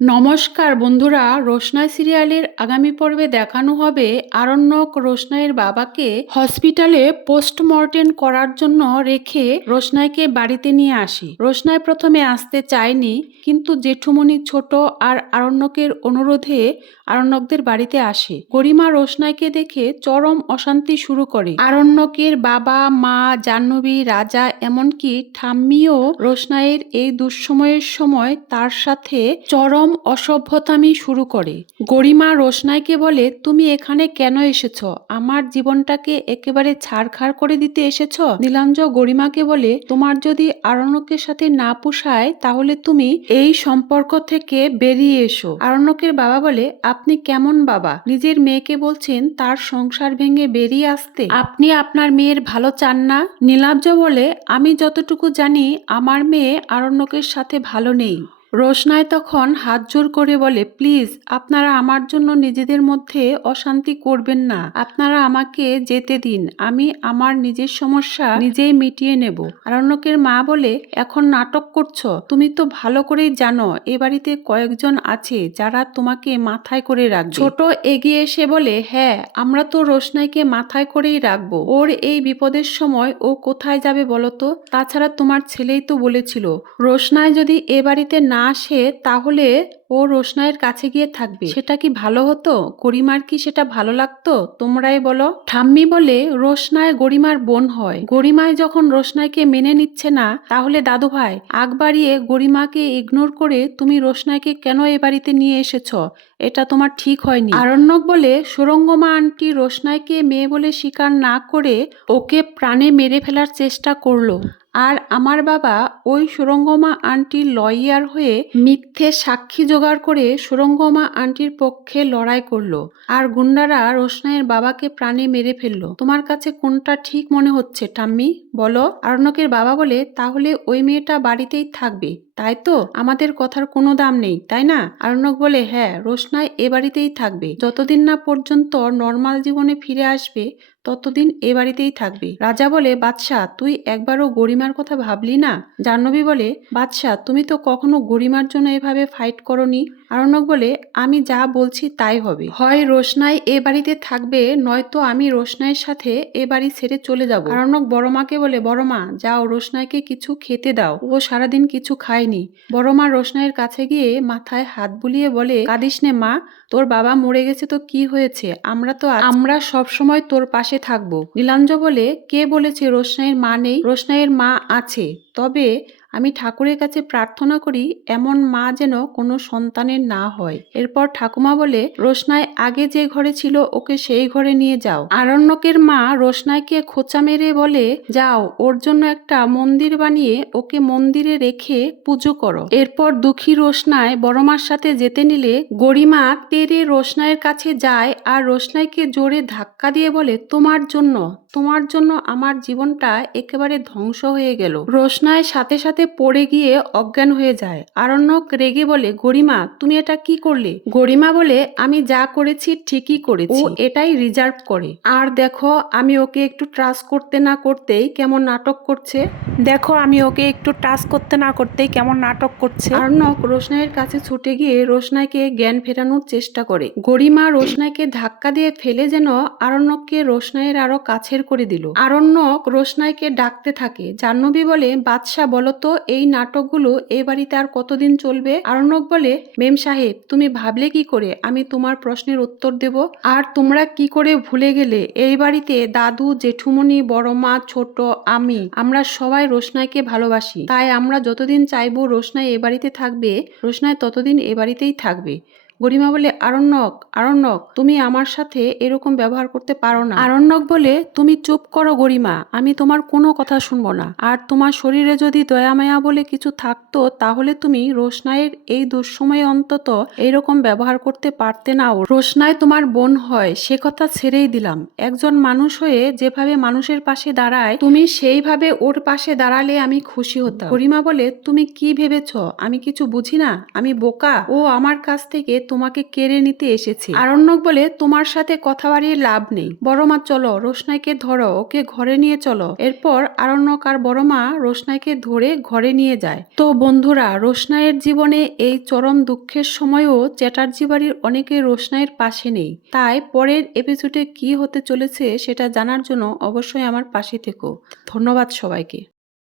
নমস্কার বন্ধুরা, রোশনাই সিরিয়ালের আগামী পর্বে দেখানো হবে আরণ্যক রোশনাইয়ের বাবাকে হসপিটালে পোস্টমর্টেম করার জন্য রেখে রোশনাইকে বাড়িতে নিয়ে আসে। রোশনাই প্রথমে আসতে চায়নি, কিন্তু জেঠুমনি ছোট আর আরণ্যকের অনুরোধে আরণ্যকদের বাড়িতে আসে। গরিমা রোশনাইকে দেখে চরম অশান্তি শুরু করে। আরণ্যকের বাবা, মা, জাহ্নবী, রাজা, এমনকি ঠাম্মিও রোশনাইয়ের এই দুঃসময়ের সময় তার সাথে চরম অসভ্যতামি শুরু করে। গরিমা রোশনাইকে বলে, তুমি এখানে কেন এসেছ? আমার জীবনটাকে একেবারে ছাড়খাড় করে দিতে এসেছ? নীলাঞ্জ গরিমাকে বলে, তোমার যদি আরণ্যকের সাথে না পোষায় তাহলে তুমি এই সম্পর্ক থেকে বেরিয়ে এসো। আরণ্যকের বাবা বলে, আপনি কেমন বাবা? নিজের মেয়েকে বলছেন তার সংসার ভেঙে বেরিয়ে আসতে? আপনি আপনার মেয়ের ভালো চান না? নীলাব্জ বলে, আমি যতটুকু জানি আমার মেয়ে আরণ্যকের সাথে ভালো নেই। রোশনাই তখন হাত জোর করে বলে, প্লিজ আপনারা আমার জন্য নিজেদের মধ্যে অশান্তি করবেন না, আপনারা আমাকে যেতে দিন, আমি আমার নিজের সমস্যা নিজেই মিটিয়ে নেব। আরণ্যকের মা বলে, এখন নাটক করছো? তুমি তো ভালো করেই জানো এ বাড়িতে কয়েকজন আছে যারা তোমাকে মাথায় করে রাখবে। ছোট এগিয়ে এসে বলে, হ্যাঁ আমরা তো রোশনাইকে মাথায় করেই রাখবো, ওর এই বিপদের সময় ও কোথায় যাবে বলো তো? তাছাড়া তোমার ছেলেই তো বলেছিল রোশনাই যদি এ বাড়িতে না আসে তাহলে ও রোশনাইয়ের কাছে গিয়ে থাকবে। সেটা কি ভালো হতো? গরিমার কি সেটা ভালো লাগতো? তোমরাই বলো। ঠাম্মি বলে, রোশনাই গরিমার বোন হয়, গরিমায় যখন রোশনাইকে মেনে নিচ্ছে না তাহলে দাদু ভাই আগ বাড়িয়ে গরিমাকে ইগনোর করে তুমি রোশনাইকে কেন এ বাড়িতে নিয়ে এসেছ? এটা তোমার ঠিক হয়নি। আরণ্যক বলে, সুরঙ্গমা আন্টি রোশনাইকে মেয়ে বলে স্বীকার না করে ওকে প্রাণে মেরে ফেলার চেষ্টা করলো, আর আমার বাবা ওই সুরঙ্গমা আন্টির লয়ার হয়ে মিথ্যে সাক্ষী জোগাড় করে সুরঙ্গমা আন্টির পক্ষে লড়াই করলো, আর গুন্ডারা রোশনাইয়ের বাবাকে প্রাণে মেরে ফেললো। তোমার কাছে কোনটা ঠিক মনে হচ্ছে ঠাম্মি, বলো? আরণ্যকের বাবা বলে, তাহলে ওই মেয়েটা বাড়িতেই থাকবে তাই তো? আমাদের কথার কোনো দাম নেই তাই না? আরণ্যক বলে, হ্যাঁ রোশনাই এ বাড়িতেই থাকবে, যতদিন না পর্যন্ত নর্মাল জীবনে ফিরে আসবে ততদিন এ বাড়িতেই থাকবে। রাজা বলে, বাদশাহ তুই একবারও গরিমার কথা ভাবলি না? জাহ্নবী বলে, বাদশাহ তুমি তো কখনো গরিমার জন্য এভাবে ফাইট করনি। আরণ্যক বলে, আমি যা বলছি তাই হবে, হয় রোশনাই এ বাড়িতে থাকবে নয়তো আমি রোশনাইয়ের সাথে এ বাড়ি ছেড়ে চলে যাব। আরণ্যক বড়মাকে বলে, বড়মা যাও রোশনাইকে কিছু খেতে দাও, ও সারাদিন কিছু খায়নি। বড়মা রোশনাইয়ের কাছে গিয়ে মাথায় হাত বুলিয়ে বলে, কাঁদিস নে মা, তোর বাবা মরে গেছে তো কি হয়েছে, আমরা সব সময় তোর পাশে থাকবো। নীলাঞ্জ বলে, কে বলেছে রোশনাইয়ের মা নেই? রোশনাইয়ের মা আছে, তবে আমি ঠাকুরের কাছে প্রার্থনা করি এমন মা যেন কোনো সন্তানের না হয়। এরপর ঠাকুমা বলে, রোশনাই আগে যে ঘরে ছিল ওকে সেই ঘরে নিয়ে যাও। আরণ্যকের মা রোশনাইকে খোঁচা মেরে বলে, যাও ওর জন্য একটা মন্দির বানিয়ে ওকে মন্দিরে রেখে পুজো করো। এরপর দুঃখী রোশনাই বড়মার সাথে যেতে নিলে গরিমা তেরে রোশনাইয়ের কাছে যায় আর রোশনাইকে জোরে ধাক্কা দিয়ে বলে, তোমার জন্য আমার জীবনটা একেবারে ধ্বংস হয়ে গেল। রোশনাই সাথে সাথে পড়ে গিয়ে অজ্ঞান হয়ে যায়। আরণ্যক রেগে বলে, গরিমা তুমি এটা কি করলে? গরিমা বলে, আমি যা করেছি ঠিকই করেছি, ও এটাই রিজার্ভ করে। আর দেখো আমি ওকে একটু ট্রাস্ট করতে না করতেই কেমন নাটক করছে। আরণ্যক রোশনাইয়ের কাছে ছুটে গিয়ে রোশনাইকে জ্ঞান ফেরানোর চেষ্টা করে। গরিমা রোশনাইকে ধাক্কা দিয়ে ফেলে যেন আরণ্যককে রোশনাইয়ের আরো কাছের করে দিল। আরণ্যক রোশনাইকে ডাকতে থাকে। জাহ্নবী বলে, বাদশাহ বলো তো এই নাটকগুলো এই বাড়িতে আর কতদিন চলবে? আরণ্যক বলে, মেম সাহেব তুমি ভাবলে কি করে আমি তোমার প্রশ্নের উত্তর দেব? আর তোমরা কি করে ভুলে গেলে এই বাড়িতে দাদু, জেঠুমনি, বড় মা, ছোট, আমরা সবাই রোশনাইকে ভালোবাসি, তাই আমরা যতদিন চাইবো রোশনাই এ বাড়িতে থাকবে, রোশনাই ততদিন এ বাড়িতেই থাকবে। গরিমা বলে, আরণ্যক তুমি আমার সাথে এরকম ব্যবহার করতে পারো না। আরণ্যক বলে, তুমি চুপ করো গরিমা, আমি তোমার কোনো কথা শুনবো না। আর তোমার শরীরে যদি দয়া মায়া বলে কিছু থাকতো তাহলে তুমি রোশনাইয়ের এই দুঃসময়ে অন্তত এইরকম ব্যবহার করতে পারতে না। রোশনাই তোমার বোন হয় সে কথা ছেড়েই দিলাম, একজন মানুষ হয়ে যেভাবে মানুষের পাশে দাঁড়ায় তুমি সেইভাবে ওর পাশে দাঁড়ালে আমি খুশি হতাম। গরিমা বলে, তুমি কি ভেবেছ আমি কিছু বুঝি না? আমি বোকা? ও আমার কাছ থেকে তোমাকে কেড়ে নিতে এসেছে। আরণ্যক বলে, তোমার সাথে কথা বাড়িয়ে লাভ নেই, বড় মা চলো, রোশনাইকে ধরো, ওকে ঘরে নিয়ে চলো। এরপর আরণ্যক আর বড় মা রোশনাইকে ধরে ঘরে নিয়ে যায়। তো বন্ধুরা, রোশনাইয়ের জীবনে এই চরম দুঃখের সময়ও চ্যাটার্জি বাড়ির অনেকে রোশনাইয়ের পাশে নেই। তাই পরের এপিসোডে কি হতে চলেছে সেটা জানার জন্য অবশ্যই আমার পাশে থেকো। ধন্যবাদ সবাইকে।